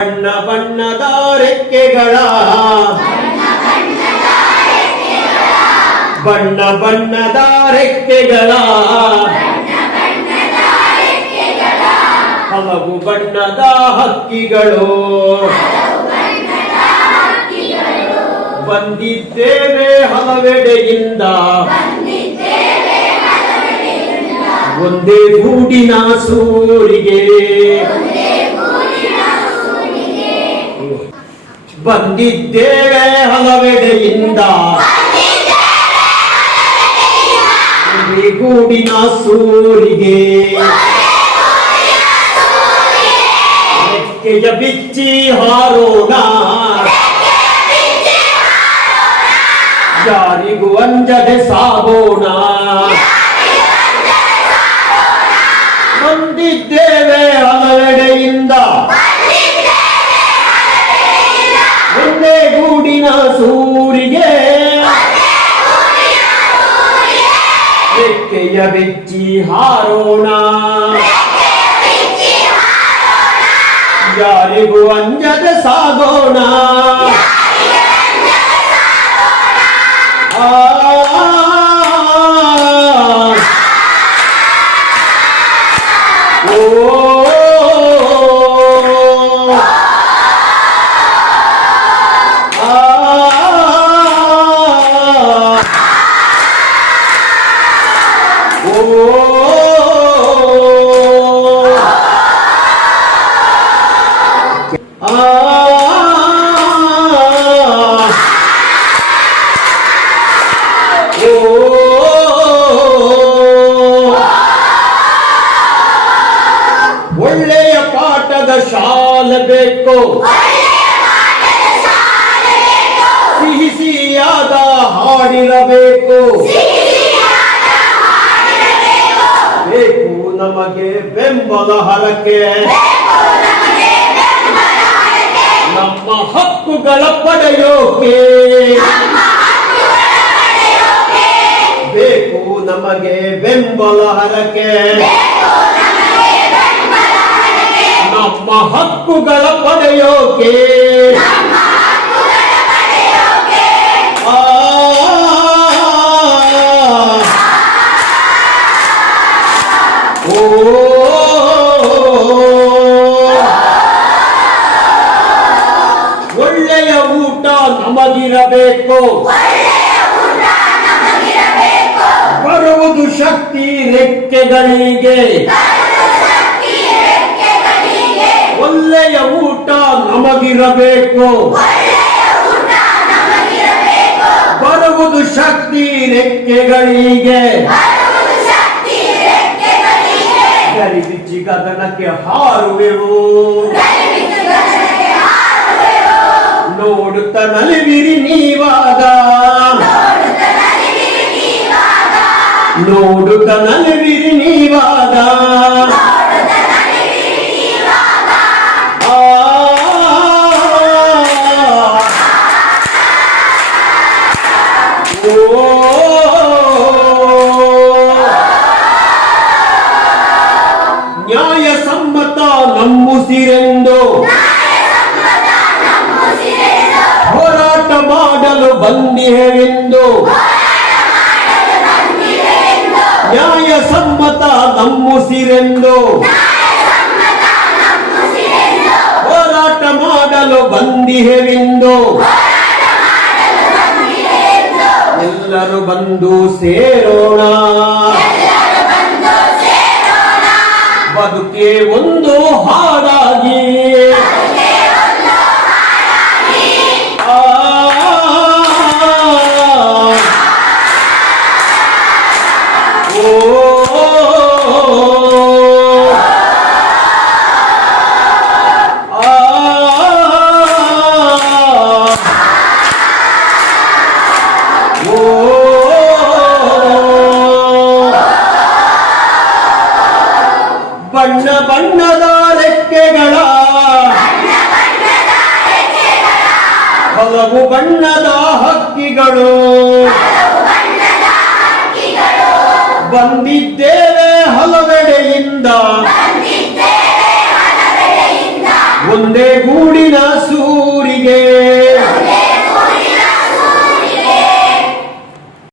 ಬಣ್ಣ ಬಣ್ಣದ ರೆಕ್ಕೆಗಳ ಬಣ್ಣ ಬಣ್ಣದ ರೆಕ್ಕೆಗಳ ಹಲವು ಬಣ್ಣದ ಹಕ್ಕಿಗಳು ಬಂದಿದ್ದೇವೆ ಹಲವೆಡೆಯಿಂದ ಒಂದೇ ಗೂಡಿನ ಸೂರಿಗೆ ಬಂದಿದ್ದೇವೆ ಹಲವೆಡೆಯಿಂದ. ಗೂಡಿನ ಸೂರಿಗೆ. ರೆಕ್ಕೆಯ ಬಿಚ್ಚಿ ಹಾರೋಣ. ಯಾರಿಗೂ ಅಂಜದೆ ಸಾಗೋಣ 우리야 소리게 백개야 백지 하로나. 야리고 앉아다 사거나. 아, 오. ಪಾಠದ ಶಾಲೆ ಬೇಕು. ಸಿಹಿ ಹಾಡಿರಬೇಕು. ಬೇಕು ನಮಗೆ ಬೆಂಬಲ ಹರಕೆ. ನಮ್ಮ ಹಕ್ಕುಗಳ ಪಡೆಯೋಕೆ. ಬೇಕು ನಮಗೆ ಬೆಂಬಲ ಹರಕೆ. ನಮ್ಮ ಹಕ್ಕುಗಳ ಪಡೆಯೋಕೆ ಒಳ್ಳೆಯ ಊಟ ನಮಗಿರಬೇಕು ಬರುವುದು ಶಕ್ತಿ ರೆಕ್ಕೆಗಳಿಗೆ ಒಳ್ಳೆಯ ಊಟ ನಮಗಿರಬೇಕು ಬರುವುದು ಶಕ್ತಿ ರೆಕ್ಕೆಗಳಿಗೆ. ಗಗನಕ್ಕೆ ಹಾರುವೆವು. ನೋಡುತ್ತ ನಲಿವಿರಿ ನೀವಾದ. ನೋಡುತ್ತ ನಲಿವಿರಿ ನೀವಾಗ ನಂಬುಸಿರೆಂದು ಹೋರಾಟ ಮಾಡಲು ಬಂದಿಹೆವೆಂದು ನ್ಯಾಯ ಸಮ್ಮತ ನಮ್ಮುಸಿರೆಂದು ಹೋರಾಟ ಮಾಡಲು ಬಂದಿಹೆವೆಂದು ಎಲ್ಲರೂ ಬಂದು ಸೇರೋಣ. ಬದುಕೆ ಒಂದು ಹಾಡಾಗಿ. ಹಲವು ಬಣ್ಣದ ಹಕ್ಕಿಗಳು. ಬಂದಿದ್ದೇವೆ ಹಲವೆಡೆಯಿಂದ. ಒಂದೇ ಗೂಡಿನ